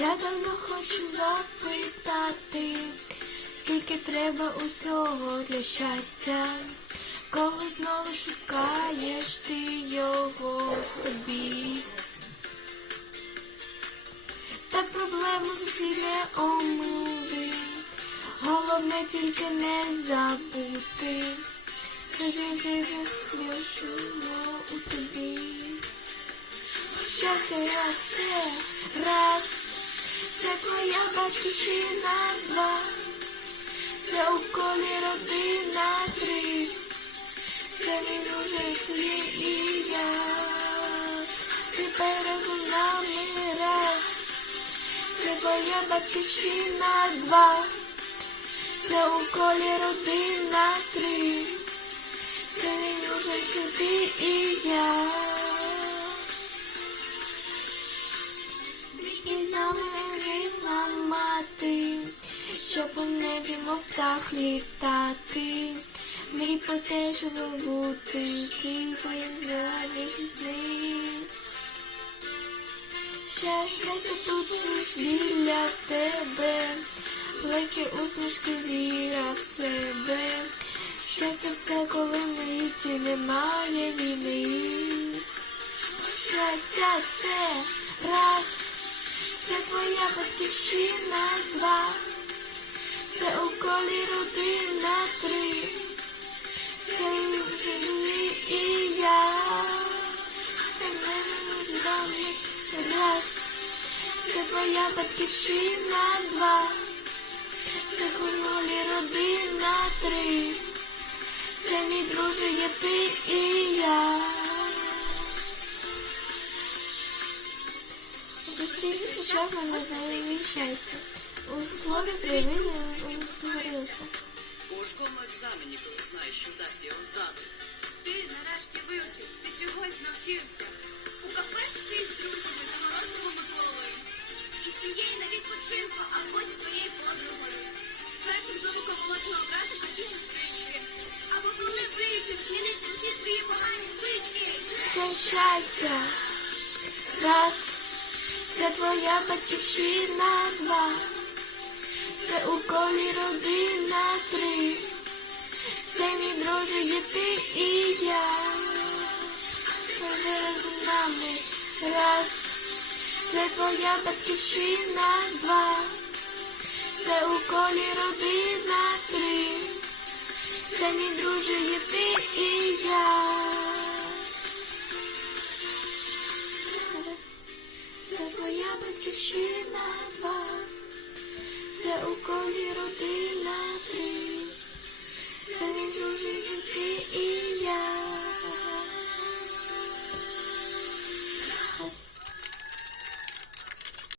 давно хочу запитати, скільки треба усього для щастя, коли знову шукаєш ти його собі. Та проблему зусилля омили, головне тільки не забути. Скажи, у тобі. Щастя це раз, це твоя батьківщина два, це у колі родина три, це мій друже ти і я. Ти перед нами раз, це твоя батьківщина два, це у колі родина три, нами рідна мати, щоб у небі мов птах літати. Мрій про те, щоб бути тихою сни. Щастя тут лиш біля тебе, великі усмішки віра в себе. Щастя це коли миті немає війни. Щастя це раз, це твоя батьківщина два, це у колі родина три, це живі і я. Вами раз, це твоя батьківщина два, це у колі родина три, це мій друже є ти і Постійно чого можна від щастя. У слові привіт говорився. У школьному екзамені, коли знаєш, що дасть його здати. Ти нарешті вивчив, ти чогось навчився. У кафе ж ти з друзями та морозивими колою. Із сім'єю на відпочинку, або зі своєю подругою. З першим зубиком молодшого братика чи сестрички. Або коли вирішив змінити всі свої погані звички. Це щастя. Раз. Це твоя батьківщина два. Це у колі родина три. Це мій друже є ти і я. Ходи разом з нами. Раз. Це твоя батьківщина два. Це у колі родина три. Це мій друже є ти і я. Твоя батьківщина два, це у колі родина три, це мій ти і я.